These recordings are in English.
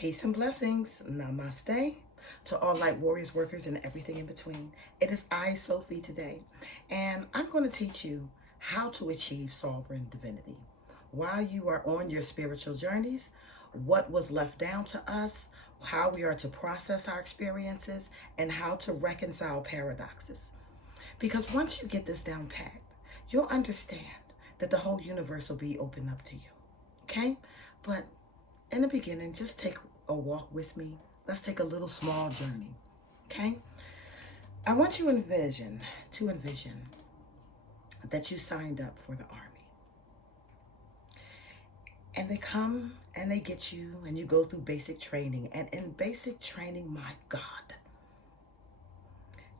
Peace and blessings. Namaste to all light warriors, workers, and everything in between. It is I, Sophie, today, and I'm going to teach you how to achieve sovereign divinity. While you are on your spiritual journeys, what was left down to us, how we are to process our experiences, and how to reconcile paradoxes. Because once you get this down packed, you'll understand that the whole universe will be open up to you. Okay? But in the beginning, just take a walk with me. Let's take a little small journey. Okay? I want you to envision that you signed up for the army. And they come and they get you and you go through basic training. And in basic training, my God,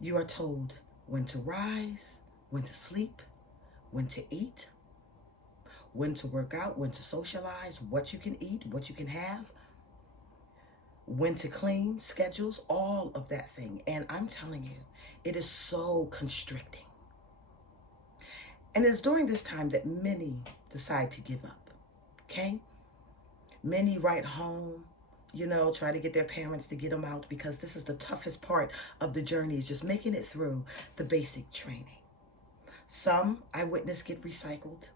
you are told when to rise, when to sleep, when to eat, when to work out, when to socialize, what you can eat, what you can have, when to clean, schedules, all of that thing. And I'm telling you, it is so constricting. And it's during this time that many decide to give up, okay? Many write home, try to get their parents to get them out, because this is the toughest part of the journey, is just making it through the basic training. Some I witnessed get recycled.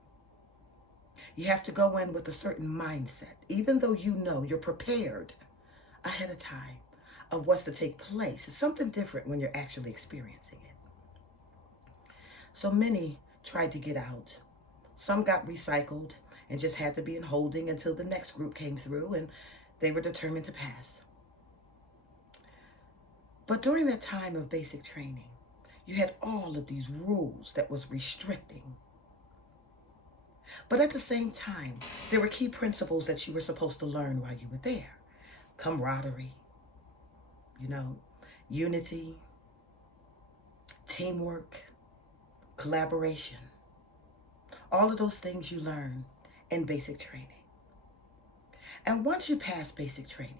You have to go in with a certain mindset, even though you're prepared ahead of time of what's to take place. It's something different when you're actually experiencing it. So many tried to get out. Some got recycled and just had to be in holding until the next group came through and they were determined to pass. But during that time of basic training, you had all of these rules that was restricting. But at the same time, there were key principles that you were supposed to learn while you were there. Camaraderie, unity, teamwork, collaboration. All of those things you learn in basic training. And once you pass basic training,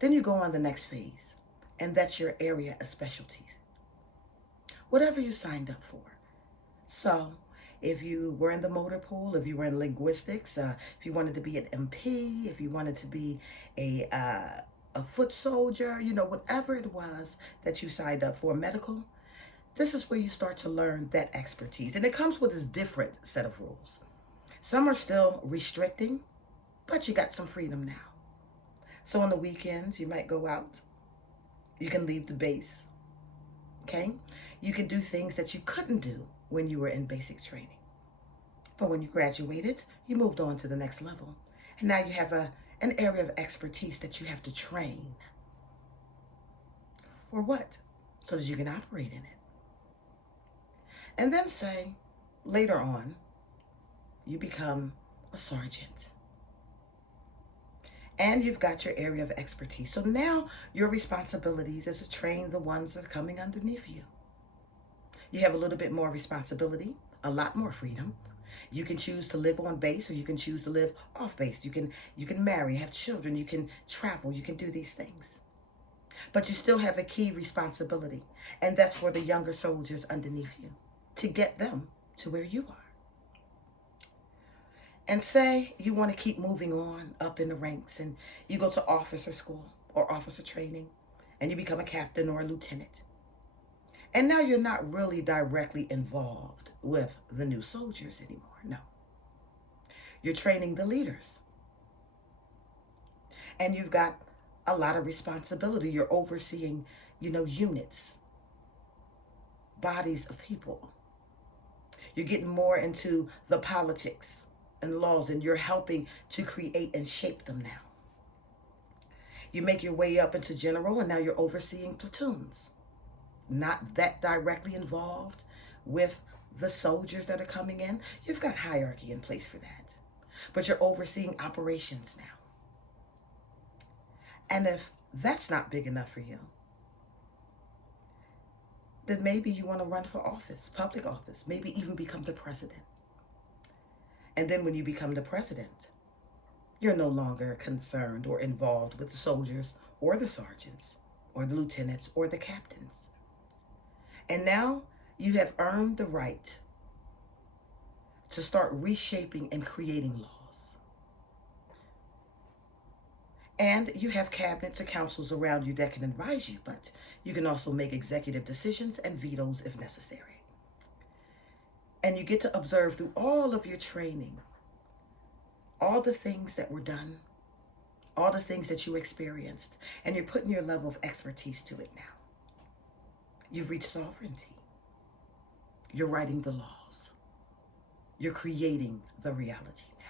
then you go on the next phase, and that's your area of specialties. Whatever you signed up for. So, if you were in the motor pool, if you were in linguistics, if you wanted to be an MP, if you wanted to be a foot soldier, whatever it was that you signed up for, medical, this is where you start to learn that expertise. And it comes with this different set of rules. Some are still restricting, but you got some freedom now. So on the weekends, you might go out. You can leave the base, okay? You can do things that you couldn't do when you were in basic training. But when you graduated, you moved on to the next level. And now you have an area of expertise that you have to train. For what? So that you can operate in it. And then say, later on, you become a sergeant. And you've got your area of expertise. So now your responsibilities is to train the ones that are coming underneath you. You have a little bit more responsibility, a lot more freedom. You can choose to live on base, or you can choose to live off base. You can marry, have children, you can travel, you can do these things. But you still have a key responsibility, and that's for the younger soldiers underneath you, to get them to where you are. And say you want to keep moving on up in the ranks, and you go to officer school or officer training, and you become a captain or a lieutenant. And now you're not really directly involved with the new soldiers anymore, no. You're training the leaders. And you've got a lot of responsibility. You're overseeing, units, bodies of people. You're getting more into the politics and laws, and you're helping to create and shape them now. You make your way up into general, and now you're overseeing platoons. Not that directly involved with the soldiers that are coming in. You've got hierarchy in place for that. But you're overseeing operations now. And if that's not big enough for you, then maybe you want to run for office, public office, maybe even become the president. And then when you become the president, you're no longer concerned or involved with the soldiers or the sergeants or the lieutenants or the captains. And now you have earned the right to start reshaping and creating laws. And you have cabinets or councils around you that can advise you, but you can also make executive decisions and vetoes if necessary. And you get to observe through all of your training, all the things that were done, all the things that you experienced, and you're putting your level of expertise to it now. You've reached sovereignty. You're writing the laws. You're creating the reality now.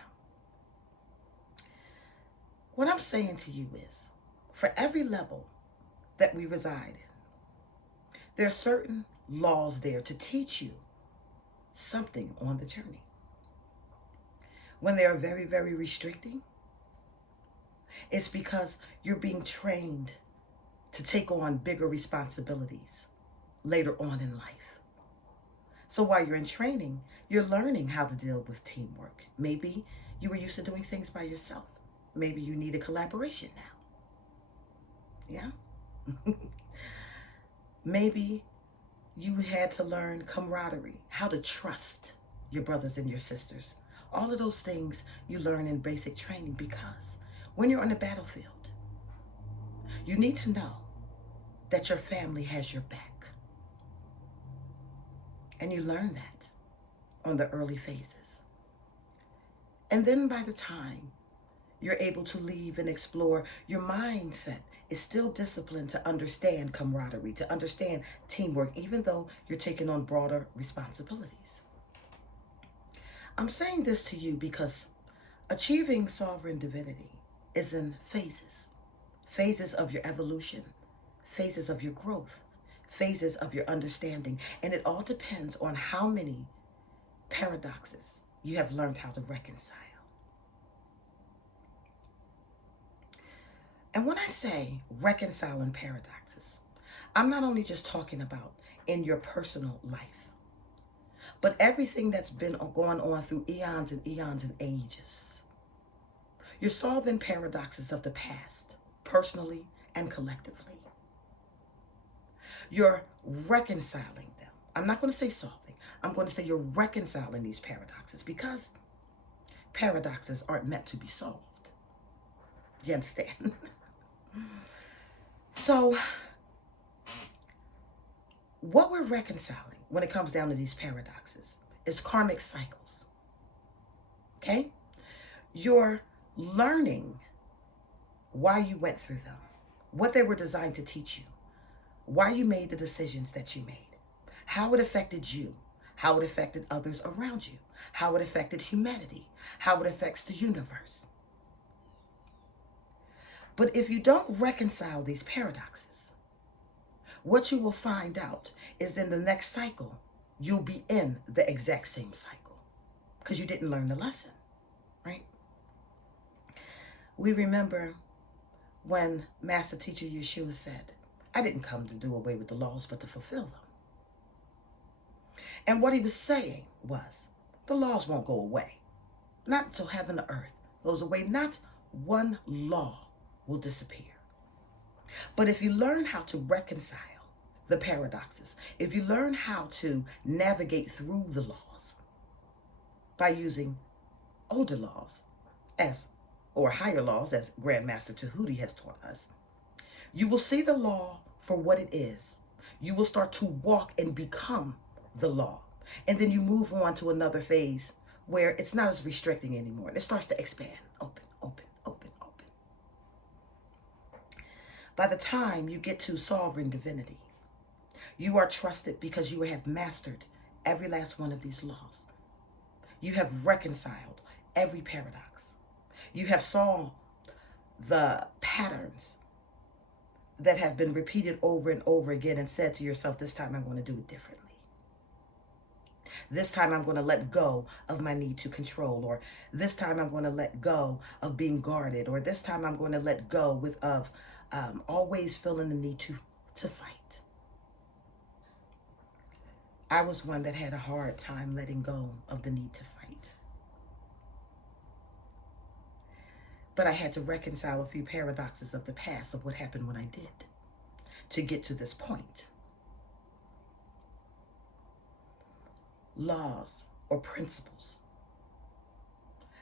What I'm saying to you is, for every level that we reside in, there are certain laws there to teach you something on the journey. When they are very, very restricting, it's because you're being trained to take on bigger responsibilities later on in life. So while you're in training, you're learning how to deal with teamwork. Maybe you were used to doing things by yourself. Maybe you need a collaboration now. Yeah? Maybe you had to learn camaraderie, how to trust your brothers and your sisters. All of those things you learn in basic training, because when you're on the battlefield, you need to know that your family has your back. And you learn that on the early phases. And then by the time you're able to leave and explore, your mindset is still disciplined to understand camaraderie, to understand teamwork, even though you're taking on broader responsibilities. I'm saying this to you because achieving sovereign divinity is in phases. Phases of your evolution, phases of your growth, phases of your understanding. And it all depends on how many paradoxes you have learned how to reconcile. And when I say reconciling paradoxes, I'm not only just talking about in your personal life, but everything that's been going on through eons and eons and ages. You're solving paradoxes of the past, personally and collectively. You're reconciling them. I'm not going to say solving. I'm going to say you're reconciling these paradoxes, because paradoxes aren't meant to be solved. You understand? So, what we're reconciling when it comes down to these paradoxes is karmic cycles. Okay? You're learning why you went through them, what they were designed to teach you, why you made the decisions that you made, how it affected you, how it affected others around you, how it affected humanity, how it affects the universe. But if you don't reconcile these paradoxes, what you will find out is in the next cycle, you'll be in the exact same cycle because you didn't learn the lesson, right? We remember when Master Teacher Yeshua said, I didn't come to do away with the laws, but to fulfill them. And what he was saying was, the laws won't go away. Not until heaven and earth goes away. Not one law will disappear. But if you learn how to reconcile the paradoxes, if you learn how to navigate through the laws by using older laws or higher laws, as Grandmaster Tahuti has taught us, you will see the law for what it is. You will start to walk and become the law. And then you move on to another phase where it's not as restricting anymore. It starts to expand, open, open, open, open. By the time you get to sovereign divinity, you are trusted because you have mastered every last one of these laws. You have reconciled every paradox. You have saw the patterns that have been repeated over and over again and said to yourself, this time I'm going to do it differently. This time I'm going to let go of my need to control, or this time I'm going to let go of being guarded, or this time I'm going to let go of always feeling the need to fight. I was one that had a hard time letting go of the need to fight. But I had to reconcile a few paradoxes of the past of what happened when I did to get to this point. Laws or principles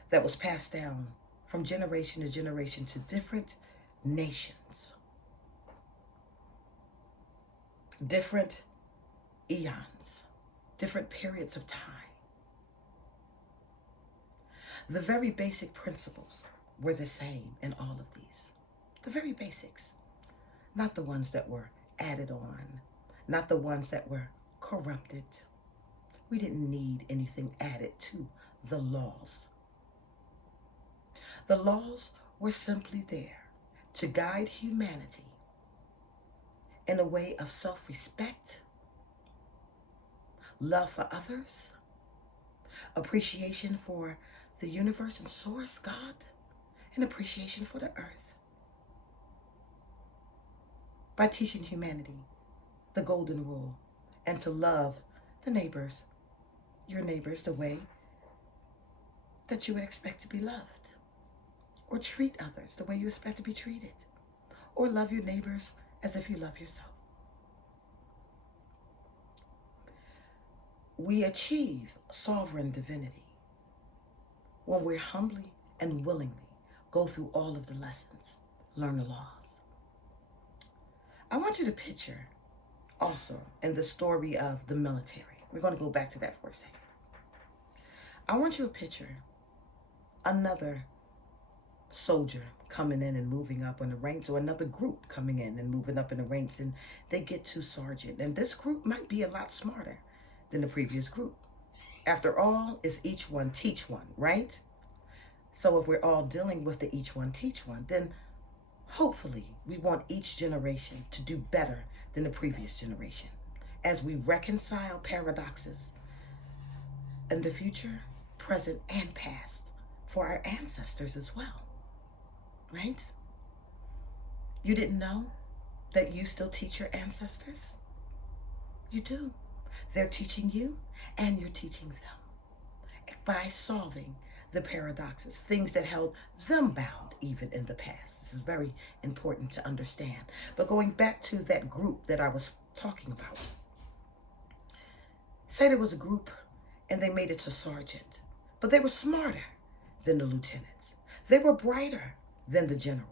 that was passed down from generation to generation to different nations, different eons, different periods of time. The very basic principles were the same in all of these. The very basics, not the ones that were added on, not the ones that were corrupted. We didn't need anything added to the laws. The laws were simply there to guide humanity in a way of self-respect, love for others, appreciation for the universe and source, God, and appreciation for the earth. By teaching humanity the golden rule and to love the neighbors, your neighbors, the way that you would expect to be loved, or treat others the way you expect to be treated, or love your neighbors as if you love yourself. We achieve sovereign divinity when we humbly and willingly go through all of the lessons, learn the laws. I want you to picture also in the story of the military. We're going to go back to that for a second. I want you to picture another soldier coming in and moving up in the ranks, or another group coming in and moving up in the ranks, and they get to sergeant. And this group might be a lot smarter than the previous group. After all, it's each one teach one, right? So if we're all dealing with the each one teach one, then hopefully we want each generation to do better than the previous generation as we reconcile paradoxes in the future, present, and past for our ancestors as well, right? You didn't know that you still teach your ancestors? You do. They're teaching you and you're teaching them by solving the paradoxes, things that held them bound even in the past. This is very important to understand. But going back to that group that I was talking about, say there was a group and they made it to sergeant, but they were smarter than the lieutenants. They were brighter than the generals.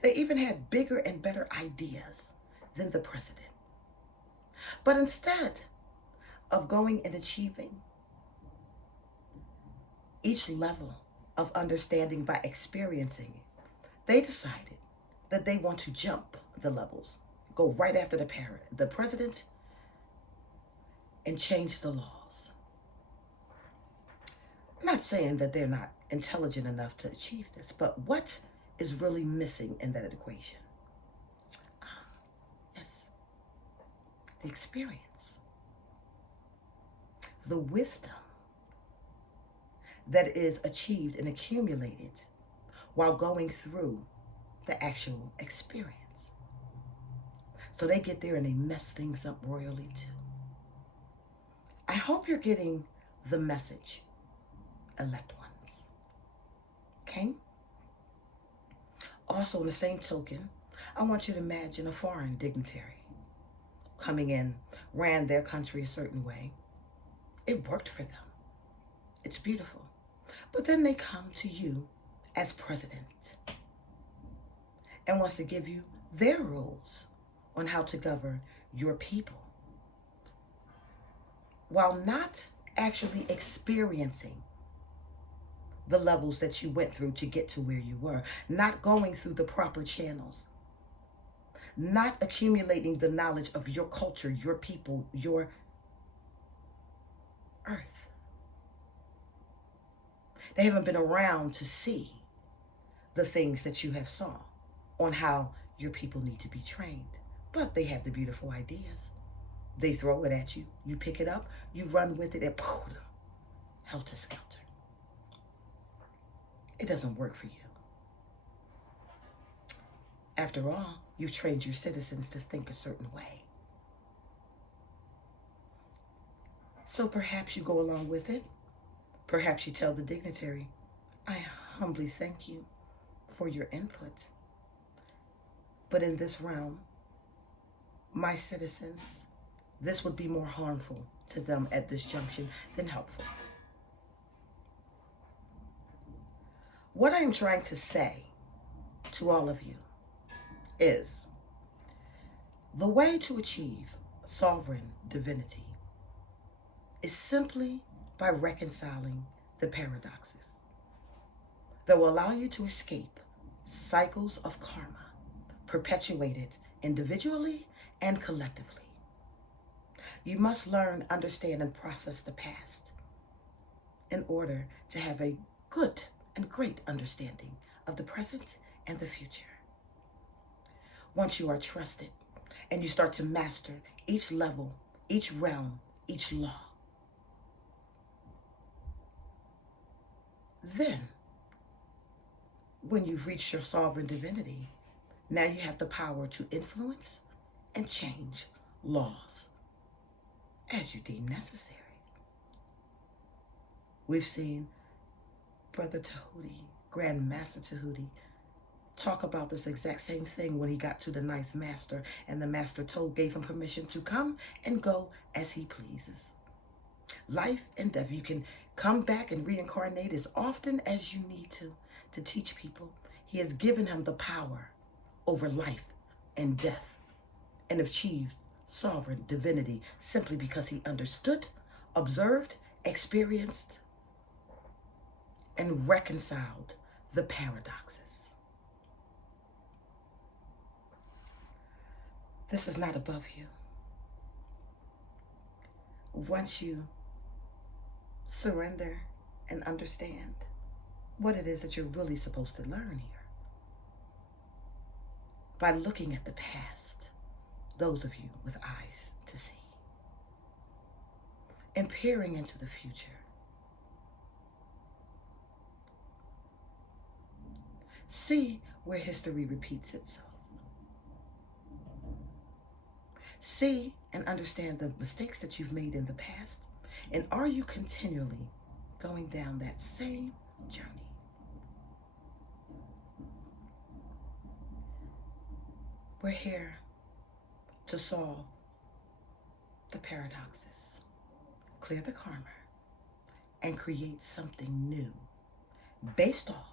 They even had bigger and better ideas than the president. But instead of going and achieving each level of understanding by experiencing it, they decided that they want to jump the levels, go right after the president, and change the laws. I'm not saying that they're not intelligent enough to achieve this, but what is really missing in that equation? Yes, the experience, the wisdom that is achieved and accumulated while going through the actual experience. So they get there and they mess things up royally too. I hope you're getting the message, elect ones. Okay? Also, in the same token, I want you to imagine a foreign dignitary coming in, ran their country a certain way. It worked for them. It's beautiful. But then they come to you as president and wants to give you their rules on how to govern your people, while not actually experiencing the levels that you went through to get to where you were, not going through the proper channels, not accumulating the knowledge of your culture, your people, your earth. They haven't been around to see the things that you have saw on how your people need to be trained. But they have the beautiful ideas. They throw it at you. You pick it up. You run with it and poof, helter-skelter. It doesn't work for you. After all, you've trained your citizens to think a certain way. So perhaps you go along with it. Perhaps you tell the dignitary, I humbly thank you for your input. But in this realm, my citizens, this would be more harmful to them at this junction than helpful. What I am trying to say to all of you is the way to achieve sovereign divinity is simply by reconciling the paradoxes that will allow you to escape cycles of karma perpetuated individually and collectively. You must learn, understand, and process the past in order to have a good and great understanding of the present and the future. Once you are trusted and you start to master each level, each realm, each law, then when you've reached your sovereign divinity, now you have the power to influence and change laws as you deem necessary. We've seen Brother Tahuti, Grand Master Tahuti, talk about this exact same thing when he got to the ninth master, and the master gave him permission to come and go as he pleases. Life and death, you can come back and reincarnate as often as you need to teach people. He has given him the power over life and death and achieved sovereign divinity simply because he understood, observed, experienced, and reconciled the paradoxes. This is not above you. Once you surrender and understand what it is that you're really supposed to learn here, by looking at the past, those of you with eyes to see, and peering into the future, see where history repeats itself. See and understand the mistakes that you've made in the past, and are you continually going down that same journey? We're here to solve the paradoxes, clear the karma, and create something new based off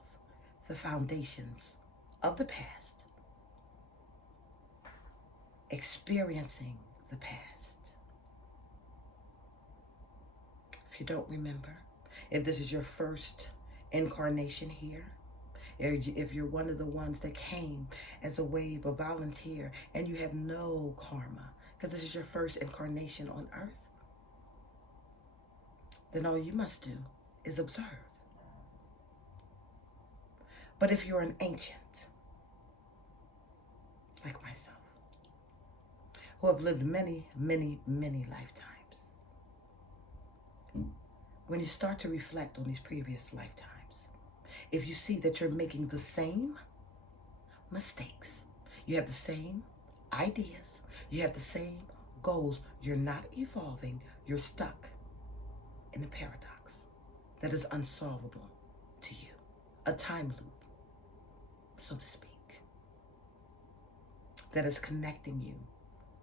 the foundations of the past, experiencing the past. If you don't remember, if this is your first incarnation here, if you're one of the ones that came as a wave, a volunteer, and you have no karma, because this is your first incarnation on earth, then all you must do is observe. But if you're an ancient, like myself, who have lived many, many, many lifetimes, when you start to reflect on these previous lifetimes, if you see that you're making the same mistakes, you have the same ideas, you have the same goals, you're not evolving, you're stuck in a paradox that is unsolvable to you, a time loop, so to speak, that is connecting you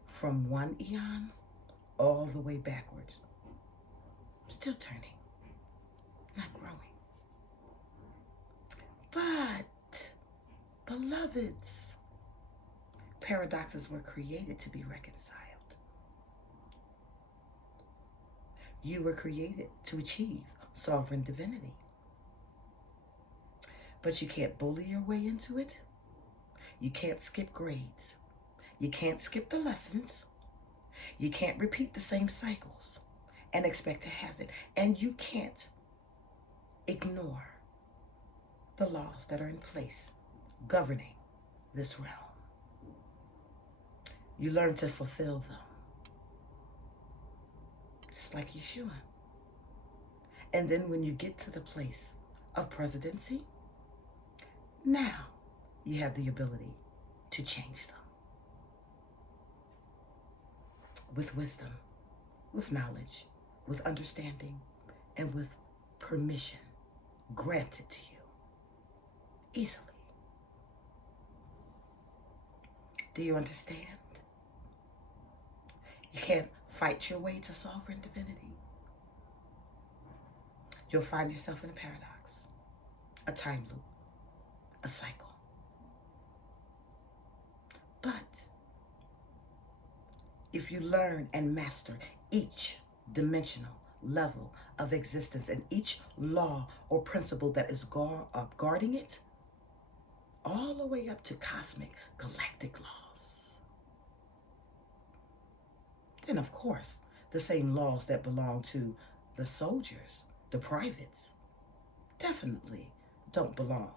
from one eon all the way backwards, still turning, not growing. But, beloveds, paradoxes were created to be reconciled. You were created to achieve sovereign divinity. But you can't bully your way into it. You can't skip grades. You can't skip the lessons. You can't repeat the same cycles and expect to have it. And you can't ignore the laws that are in place governing this realm. You learn to fulfill them. Just like Yeshua. And then when you get to the place of presidency, now you have the ability to change them. With wisdom, with knowledge, with understanding, and with permission granted to you easily. Do you understand? You can't fight your way to sovereign divinity. You'll find yourself in a paradox, a time loop, a cycle. But if you learn and master each dimensional level of existence and each law or principle that is guarding it, all the way up to cosmic, galactic laws, then of course, the same laws that belong to the soldiers, the privates, definitely don't belong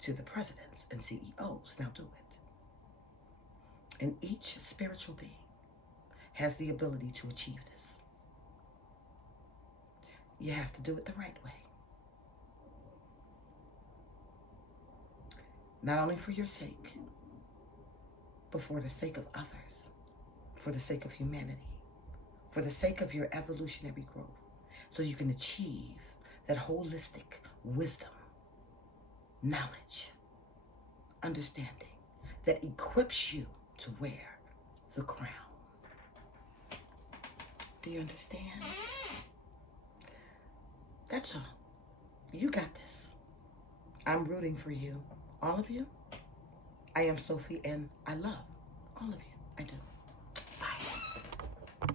to the presidents and CEOs. Now do it. And each spiritual being has the ability to achieve this. You have to do it the right way. Not only for your sake, but for the sake of others, for the sake of humanity, for the sake of your evolutionary growth, so you can achieve that holistic wisdom, knowledge, understanding that equips you to wear the crown. Do you understand? That's all. You got this. I'm rooting for you. All of you. I am Sophie, and I love all of you. I do.